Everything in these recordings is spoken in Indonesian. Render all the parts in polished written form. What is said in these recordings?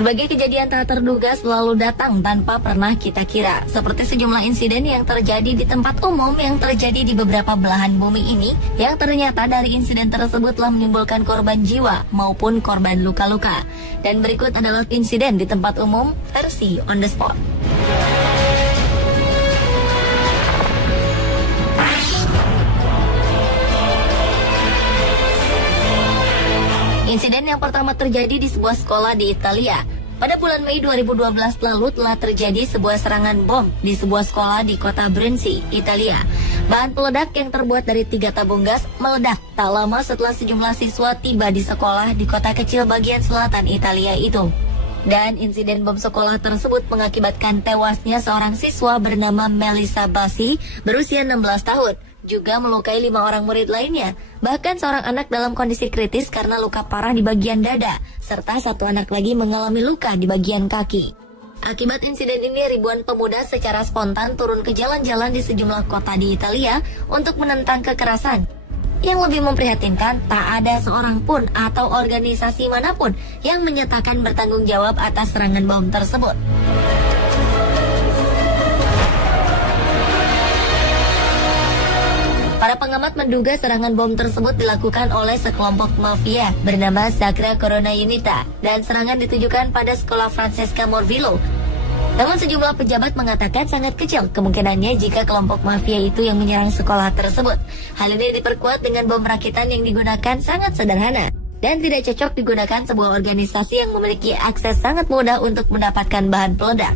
Berbagai kejadian tak terduga selalu datang tanpa pernah kita kira. Seperti sejumlah insiden yang terjadi di tempat umum yang terjadi di beberapa belahan bumi ini, yang ternyata dari insiden tersebut telah menimbulkan korban jiwa maupun korban luka-luka. Dan berikut adalah insiden di tempat umum versi on the spot. Insiden yang pertama terjadi di sebuah sekolah di Italia. Pada bulan Mei 2012 lalu telah terjadi sebuah serangan bom di sebuah sekolah di kota Brescia, Italia. Bahan peledak yang terbuat dari 3 tabung gas meledak tak lama setelah sejumlah siswa tiba di sekolah di kota kecil bagian selatan Italia itu. Dan insiden bom sekolah tersebut mengakibatkan tewasnya seorang siswa bernama Melissa Bassi berusia 16 tahun. Juga melukai 5 orang murid lainnya. Bahkan seorang anak dalam kondisi kritis karena luka parah di bagian dada, serta 1 anak lagi mengalami luka di bagian kaki. Akibat insiden ini, ribuan pemuda secara spontan turun ke jalan-jalan di sejumlah kota di Italia untuk menentang kekerasan. Yang lebih memprihatinkan, tak ada seorang pun atau organisasi manapun yang menyatakan bertanggung jawab atas serangan bom tersebut. Para pengamat menduga serangan bom tersebut dilakukan oleh sekelompok mafia bernama Sacra Corona Unita dan serangan ditujukan pada sekolah Francesca Morvillo. Namun sejumlah pejabat mengatakan sangat kecil kemungkinannya jika kelompok mafia itu yang menyerang sekolah tersebut. Hal ini diperkuat dengan bom rakitan yang digunakan sangat sederhana dan tidak cocok digunakan sebuah organisasi yang memiliki akses sangat mudah untuk mendapatkan bahan peledak.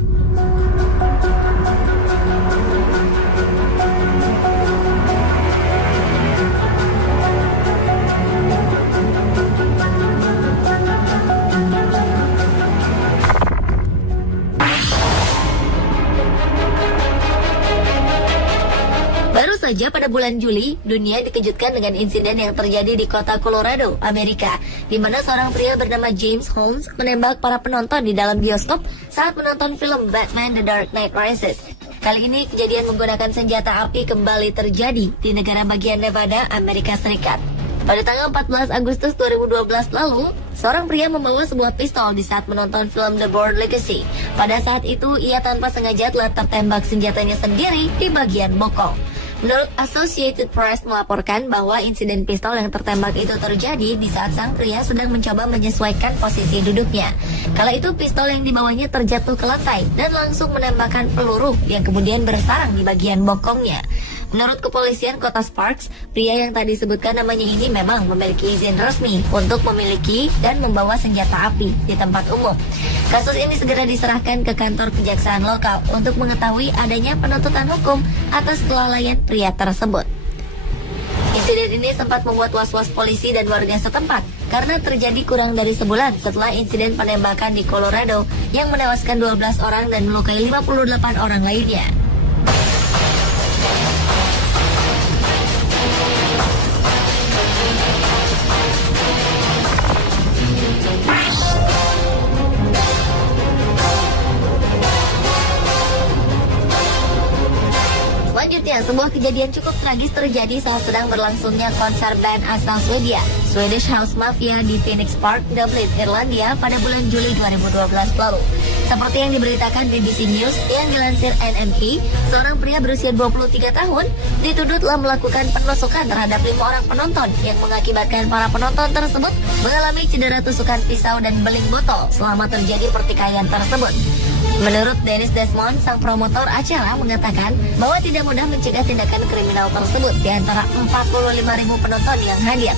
Baru saja pada bulan Juli, dunia dikejutkan dengan insiden yang terjadi di kota Colorado, Amerika, di mana seorang pria bernama James Holmes menembak para penonton di dalam bioskop saat menonton film Batman The Dark Knight Rises. Kali ini kejadian menggunakan senjata api kembali terjadi di negara bagian Nevada, Amerika Serikat. Pada tanggal 14 Agustus 2012 lalu, seorang pria membawa sebuah pistol di saat menonton film The Bourne Legacy. Pada saat itu, ia tanpa sengaja telah tertembak senjatanya sendiri di bagian bokong. Menurut Associated Press melaporkan bahwa insiden pistol yang tertembak itu terjadi di saat sang pria sedang mencoba menyesuaikan posisi duduknya. Kala itu pistol yang dibawanya terjatuh ke lantai dan langsung menembakkan peluru yang kemudian bersarang di bagian bokongnya. Menurut kepolisian kota Sparks, pria yang tadi disebutkan namanya ini memang memiliki izin resmi untuk memiliki dan membawa senjata api di tempat umum. Kasus ini segera diserahkan ke kantor kejaksaan lokal untuk mengetahui adanya penuntutan hukum atas kelalaian pria tersebut. Insiden ini sempat membuat was-was polisi dan warga setempat karena terjadi kurang dari sebulan setelah insiden penembakan di Colorado yang menewaskan 12 orang dan melukai 58 orang lainnya. Selanjutnya, sebuah kejadian cukup tragis terjadi saat sedang berlangsungnya konser band asal Swedia, Swedish House Mafia di Phoenix Park, Dublin, Irlandia pada bulan Juli 2012 lalu. Seperti yang diberitakan BBC News yang dilansir NME, seorang pria berusia 23 tahun dituduh telah melakukan penusukan terhadap 5 orang penonton yang mengakibatkan para penonton tersebut mengalami cedera tusukan pisau dan beling botol selama terjadi pertikaian tersebut. Menurut Dennis Desmond, sang promotor acara mengatakan bahwa tidak mudah mencegah tindakan kriminal tersebut di antara 45.000 penonton yang hadir.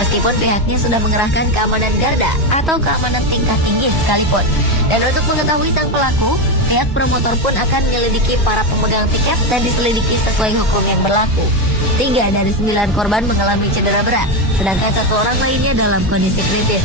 Meskipun pihaknya sudah mengerahkan keamanan garda atau keamanan tingkat tinggi sekalipun. Dan untuk mengetahui sang pelaku, pihak promotor pun akan menyelidiki para pemegang tiket dan diselidiki sesuai hukum yang berlaku. 3 dari 9 korban mengalami cedera berat, sedangkan 1 orang lainnya dalam kondisi kritis.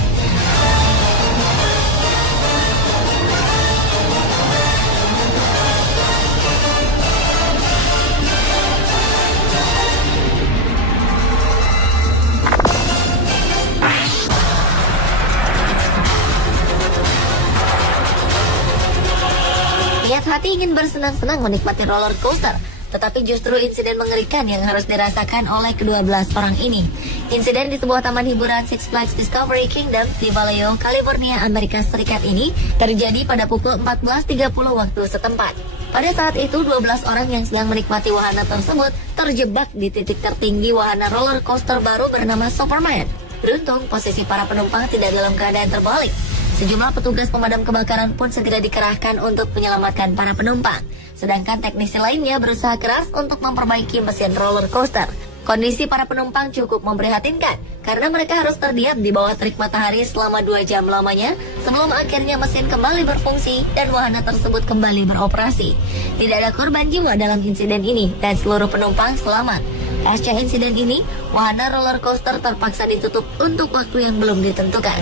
Niat hati ingin bersenang-senang menikmati roller coaster, tetapi justru insiden mengerikan yang harus dirasakan oleh kedua belas orang ini. Insiden di sebuah taman hiburan Six Flags Discovery Kingdom di Vallejo, California, Amerika Serikat ini terjadi pada pukul 14.30 waktu setempat. Pada saat itu, 12 orang yang sedang menikmati wahana tersebut terjebak di titik tertinggi wahana roller coaster baru bernama Superman. Beruntung, posisi para penumpang tidak dalam keadaan terbalik. Sejumlah petugas pemadam kebakaran pun segera dikerahkan untuk menyelamatkan para penumpang. Sedangkan teknisi lainnya berusaha keras untuk memperbaiki mesin roller coaster. Kondisi para penumpang cukup memprihatinkan karena mereka harus terdiam di bawah terik matahari selama 2 jam lamanya sebelum akhirnya mesin kembali berfungsi dan wahana tersebut kembali beroperasi. Tidak ada korban jiwa dalam insiden ini dan seluruh penumpang selamat. Pasca insiden ini, wahana roller coaster terpaksa ditutup untuk waktu yang belum ditentukan.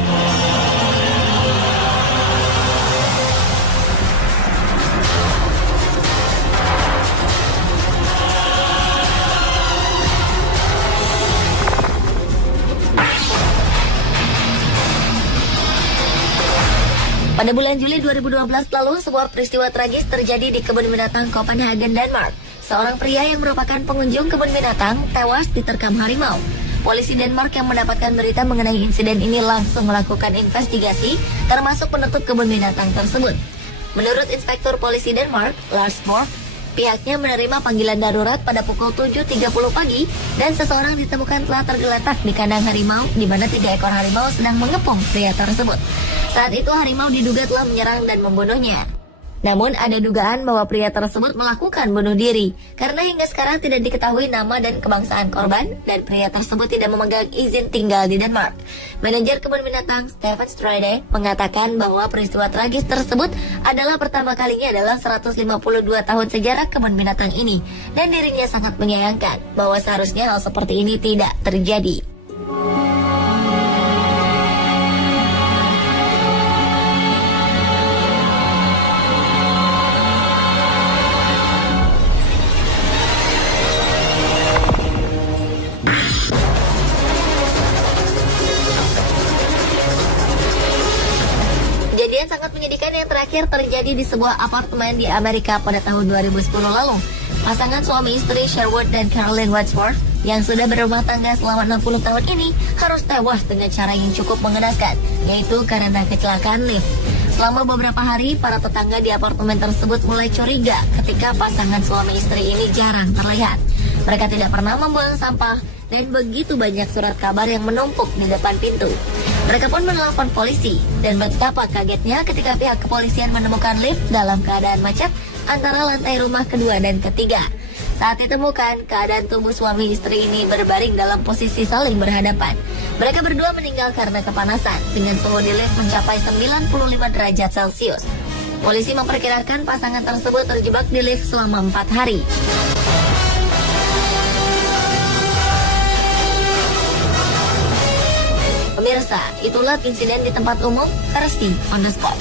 Pada bulan Juli 2012 lalu, sebuah peristiwa tragis terjadi di kebun binatang Copenhagen, Denmark. Seorang pria yang merupakan pengunjung kebun binatang tewas diterkam harimau. Polisi Denmark yang mendapatkan berita mengenai insiden ini langsung melakukan investigasi, termasuk menutup kebun binatang tersebut. Menurut Inspektur Polisi Denmark, Lars Borg, pihaknya menerima panggilan darurat pada pukul 7.30 pagi dan seseorang ditemukan telah tergeletak di kandang harimau di mana 3 ekor harimau sedang mengepung pria tersebut. Saat itu harimau diduga telah menyerang dan membunuhnya. Namun ada dugaan bahwa pria tersebut melakukan bunuh diri karena hingga sekarang tidak diketahui nama dan kebangsaan korban dan pria tersebut tidak memegang izin tinggal di Denmark. Manajer kebun binatang Stefan Strade mengatakan bahwa peristiwa tragis tersebut adalah pertama kalinya dalam 152 tahun sejarah kebun binatang ini dan dirinya sangat menyayangkan bahwa seharusnya hal seperti ini tidak terjadi. Kejadian sangat menyedihkan yang terakhir terjadi di sebuah apartemen di Amerika pada tahun 2010 lalu. Pasangan suami istri Sherwood dan Carolyn Wadsworth yang sudah berumah tangga selama 60 tahun ini harus tewas dengan cara yang cukup mengenaskan, yaitu karena kecelakaan lift. Selama beberapa hari, para tetangga di apartemen tersebut mulai curiga ketika pasangan suami istri ini jarang terlihat. Mereka tidak pernah membuang sampah dan begitu banyak surat kabar yang menumpuk di depan pintu. Mereka pun menelpon polisi dan betapa kagetnya ketika pihak kepolisian menemukan lift dalam keadaan macet antara lantai rumah kedua dan ketiga. Saat ditemukan, keadaan tubuh suami istri ini berbaring dalam posisi saling berhadapan. Mereka berdua meninggal karena kepanasan dengan suhu di lift mencapai 95 derajat Celcius. Polisi memperkirakan pasangan tersebut terjebak di lift selama 4 hari. Pemirsa, itulah insiden di tempat umum versi On The Spot.